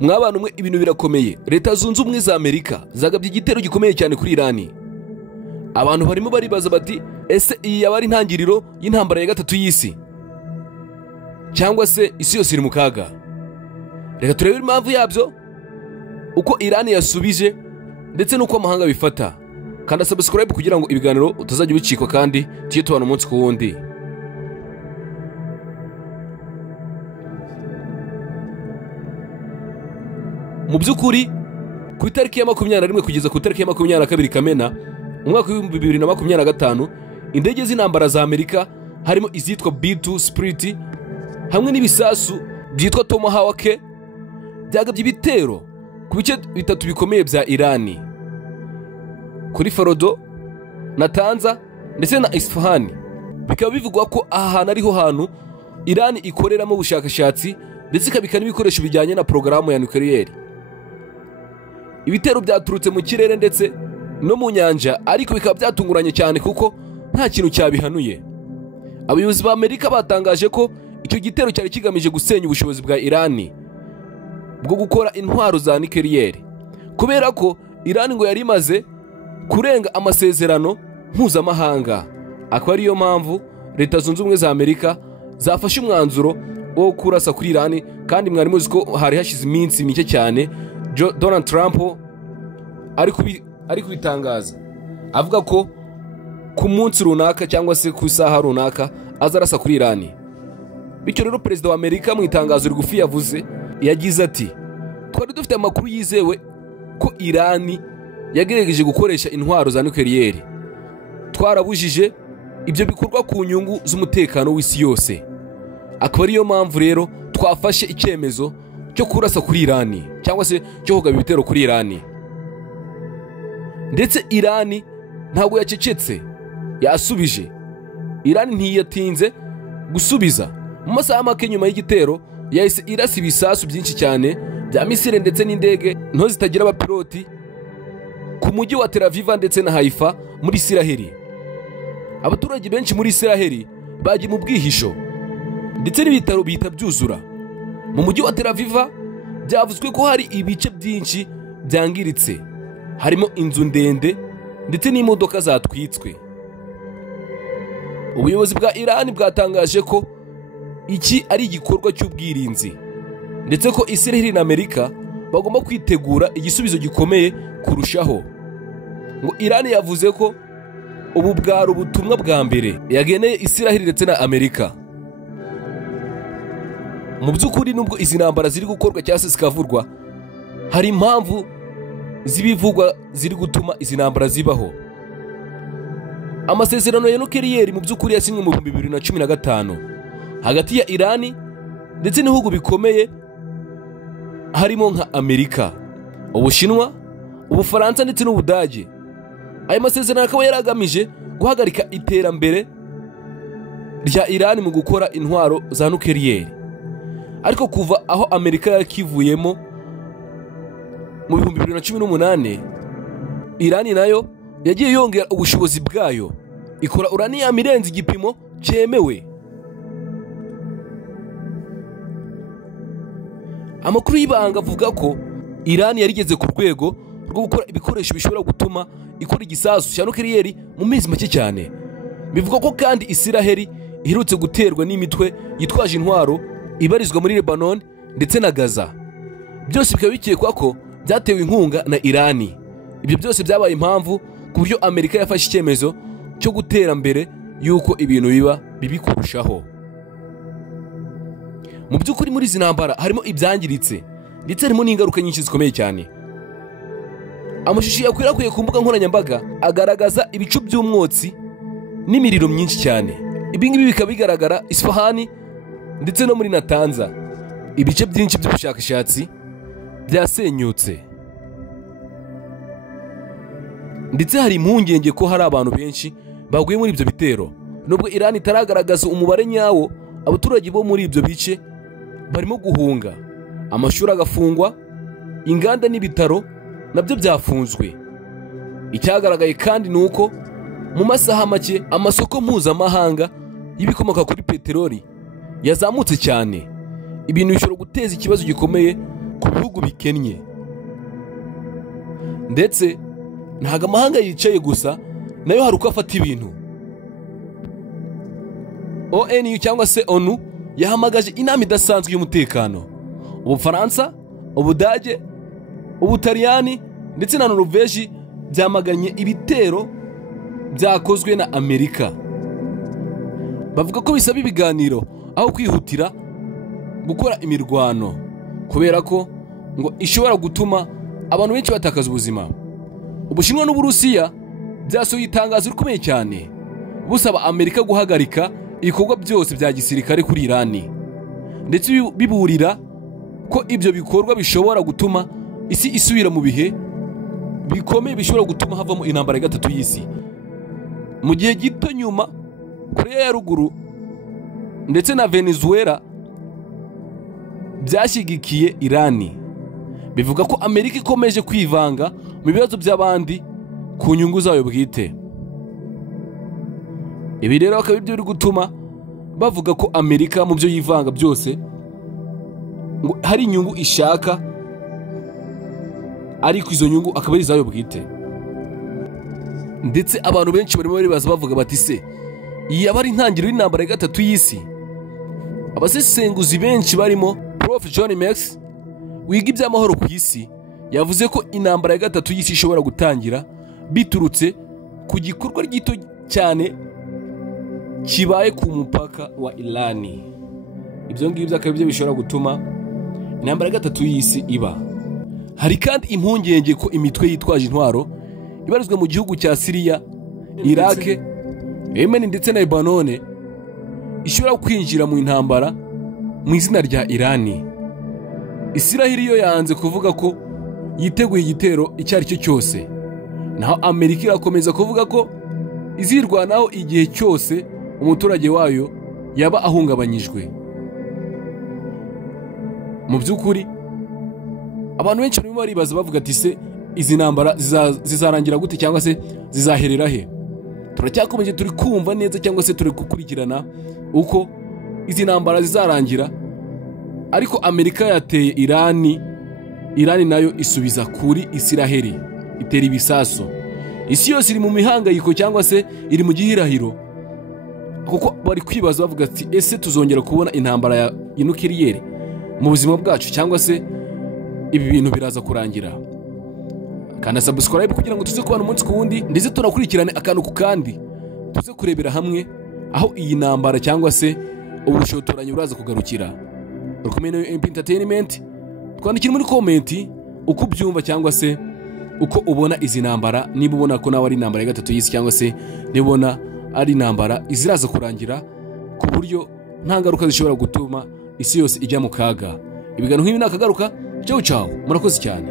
mwabana umwe ibintu birakomeye. Leta zunze ubumwe za Amerika zagabye igitero gikomeye cyane kuri Irani. Abantu barimo baribaza bati ese iyi yaba ari intangiriro y'intambara ya gatatu y'isi cyangwa se isi yose iri mu kaga? Reka turebe impamvu yabyo, uko Irani yasubije ndetse n'uko amahanga bifata. Kanda subscribe kugira ngo ibiganiro utazajya ubicikwa kandi tujye tubana umunsi ku wundi. Mu by'ukuri ku itariki ya 21 kugeza ku itariki ya 22 Kamena umwaka wa 2025 indege z'intambara za Amerika harimo izitwa B2 Spirit hamwe n'ibisasu byitwa Tomahawk byagabye ibitero ku bice bitatu bikomeye bya Irani, kuri Fordo, Natanza ndetse na Isfahan. Bikaba bivugwa ko aha hantu ariho hantu Irani ikoreramo ubushakashatsi ndetse ikabika n'ibikoresho bijyanye na porogaramu ya nucleaire. Ibitero byaturutse mu kirere ndetse no mu nyanja, ariko bikaba byatunguranye cyane kuko nta kintu cyabihanuye. Abayobozi ba Amerika batangaje ko icyo gitero cyari kigamije gusenya ubushobozi bwa Irani bwo gukora intwaro za nucleaire, kubera ko Irani ngo yari imaze kurenga amasezerano mpuzamahanga. Akaba ariyo mpamvu Leta zunze ubumwe za Amerika zafashe umwanzuro wo kurasa kuri Irani, kandi mwari muzi ko hari hashize iminsi mike cyane Donald Trump ari kubitangaza avuga ko ku munsi runaka cyangwa se ku isaha runaka azarasa kuri Irani. Bityo rero Perezida wa Amerika mu itangazo rigufi yavuze, yagize ati twari dufite amakuru yizewe ko Irani yagerageje gukoresha intwaro za nucleaire. Twarabujije ibyo bikorwa ku nyungu z'umutekano w'isi yose. Akaba ariyo mpamvu rero twafashe icyemezo cyo kurasa kuri Irani cyangwa se cyo kugaba ibitero kuri Irani. Ndetse Irani ntabwo yacecetse, yasubije. Irani ntiyatinze gusubiza. Mu masaha make nyuma y'igitero yahise irasa ibisasu byinshi cyane bya misile ndetse n'indege nto zitagira abapiloti ku mujyi wa Tel Aviv ndetse na Haifa muri Isiraheli. Abaturage benshi muri Isiraheli bagiye mu bwihisho ndetse n'ibitaro bihita byuzura. Mu mujyi wa Tel Aviv byavuzwe ko hari ibice byinshi byangiritse, harimo inzu ndende ndetse n'imodoka zatwitswe. Ubuyobozi bwa Irani bwatangaje ko iki ari igikorwa cy'ubwirinzi ndetse ko Isiraheli na Amerika bagomba kwitegura igisubizo gikomeye kurushaho. Ngo Irani yavuze ko ubu bwari ubutumwa bwa mbere yageneye Isiraheli ndetse na Amerika. Mu by'ukuri nubwo izi ntambara ziri gukorwa cyangwa se zikavurwa, hari impamvu zibivugwa ziri gutuma izi ntambara zibaho. Amasezerano ya nucleaire mu by'ukuri yasinywe mu 2015 hagati ya Irani ndetse n'ibihugu bikomeye harimo nka Amerika, Ubushinwa, Ubufaransa ndetse n'Ubudage. Aya masezerano akaba yaragamije guhagarika iterambere rya Irani mu gukora intwaro za nucleaire. Ariko kuva aho Amerika yakivuyemo mu 2018, Irani nayo yagiye yongera ubushobozi bwayo, ikora uranium irenze igipimo cyemewe. Amakuru y'ibanga avuga ko Irani yarigeze ku rwego rwo gukora ibikoresho bishobora gutuma ikora igisasu cya nucleaire mu mezi make cyane. Bivuga ko kandi Isiraheli iherutse guterwa n'imitwe yitwaje intwaro ibarizwa muri Lebanon ndetse na Gaza. Byose bikaba bikekwa ko byatewe inkunga na Irani. Ibyo byose byabaye impamvu ku buryo Amerika yafashe icyemezo cyo gutera mbere yuko ibintu biba bibi kurushaho. Mu by'ukuri muri izi ntambara harimo ibyangiritse ndetse harimo n'ingaruka nyinshi zikomeye cyane. Amashusho yakwirakwiye ku mbuga nkoranyambaga agaragaza ibicu by'umwotsi n'imiriro myinshi cyane. Ibi ngibi bikaba bigaragara Isfahan ndetse no muri Natanza. Ibice byinshi by'ubushakashatsi byasenyutse ndetse hari impungenge ko hari abantu benshi baguye muri ibyo bitero. Nubwo Irani itaragaragaza umubare nyawo, abaturage bo muri ibyo bice barimo guhunga, amashuri agafungwa, inganda n'ibitaro nabyo byafunzwe. Icyagaragaye kandi ni uko mu masaha make amasoko mpuzamahanga y'ibikomoka kuri peteroli yazamutse cyane. Ibintu bishobora guteza ikibazo gikomeye ku bihugu bikennye. Ndetse ntabwo amahanga yicaye gusa, nayo hari uko afata ibintu. ONU cyangwa se ONU yahamagaje inama idasanzwe y'umutekano. Ubufaransa, Ubudage, Ubutaliyani ndetse na Norvège byamaganye ibitero byakozwe na Amerika. Bavuga ko bisaba ibiganiro aho kwihutira gukora imirwano, kubera ko ngo ishobora gutuma abantu benshi batakaza ubuzima. Ubushinwa n'Uburusiya byasohoye itangazo rikomeye cyane busaba Amerika guhagarika ibikorwa byose bya gisirikare kuri Irani, ndetse biburira ko ibyo bikorwa bishobora gutuma isi isubira mu bihe bikomeye bishobora gutuma havamo intambara ya gatatu y'isi. Mu gihe gito nyuma, Korea ya Ruguru ndetse na Venezuela byashyigikiye Irani, bivuga ko Amerika ikomeje kwivanga mu bibazo by'abandi ku nyungu zayo bwite. Ibi rero akaba ibyo biri gutuma bavuga ko Amerika mu byo yivanga byose ngo hari inyungu ishaka, ariko izo nyungu akaba ari izayo bwite. Ndetse abantu benshi barimo baribaza bavuga bati se iyi yaba ari intangiriro y'intambara ya gatatu y'isi? Abasesenguzi benshi barimo Prof John Max wiga iby'amahoro ku isi yavuze ko intambara ya gatatu y'isi ishobora gutangira biturutse ku gikorwa gito cyane kibaye ku mupaka wa Irani. Ibyo ngibyo akaba byo bishobora gutuma intambara ya gatatu y'isi iba. Hari kandi impungenge ko imitwe yitwaje intwaro ibarizwa mu gihugu cya Syria, Iraq, Yemen ndetse na Lebanon ishobora kwinjira mu intambara mu izina rya Irani. Isiraheli yo yanze kuvuga ko yiteguye igitero icyo ari cyo cyose, naho Amerika irakomeza kuvuga ko izirwanaho igihe cyose umuturage wayo yaba ahungabanyijwe. Mu by'ukuri abantu benshi barimo baribaza bavuga ati se izi ntambara zizarangira gute cyangwa se zizaherera he? Turacyakomeje turi kumva neza cyangwa se turi gukurikirana uko izi ntambara zizarangira, ariko Amerika yateye Irani nayo isubiza kuri Isiraheli, itera ibisaso. Isi yose iri mu mihangayiko cyangwa se iri mu gihirahiro, kuko bari kwibaza bavuga ati ese tuzongera kubona intambara ya nukiliyeri mu buzima bwacu cyangwa se ibi bintu biraza kurangira? Kandi subscribe kugira ngo tuze kubana umunsi ku wundi, ndetse tunakurikirane akantu ku kandi, tuze kurebera hamwe aho iyi ntambara cyangwa se ubushotoranyi buraza kugarukira. Rukomeye MP Entertainment, twandikira muri comment uko ubyumva cyangwa se uko ubona izi ntambara, niba ubona ko nawe ari intambara ya gatatu y'isi cyangwa se niba ubona ari intambara iziraza kurangira ku buryo nta ngaruka zishobora gutuma isi yose ijya mu kaga. Ibiganiro nk'ibi nakagaruka. Ciao ciao, murakoze cyane.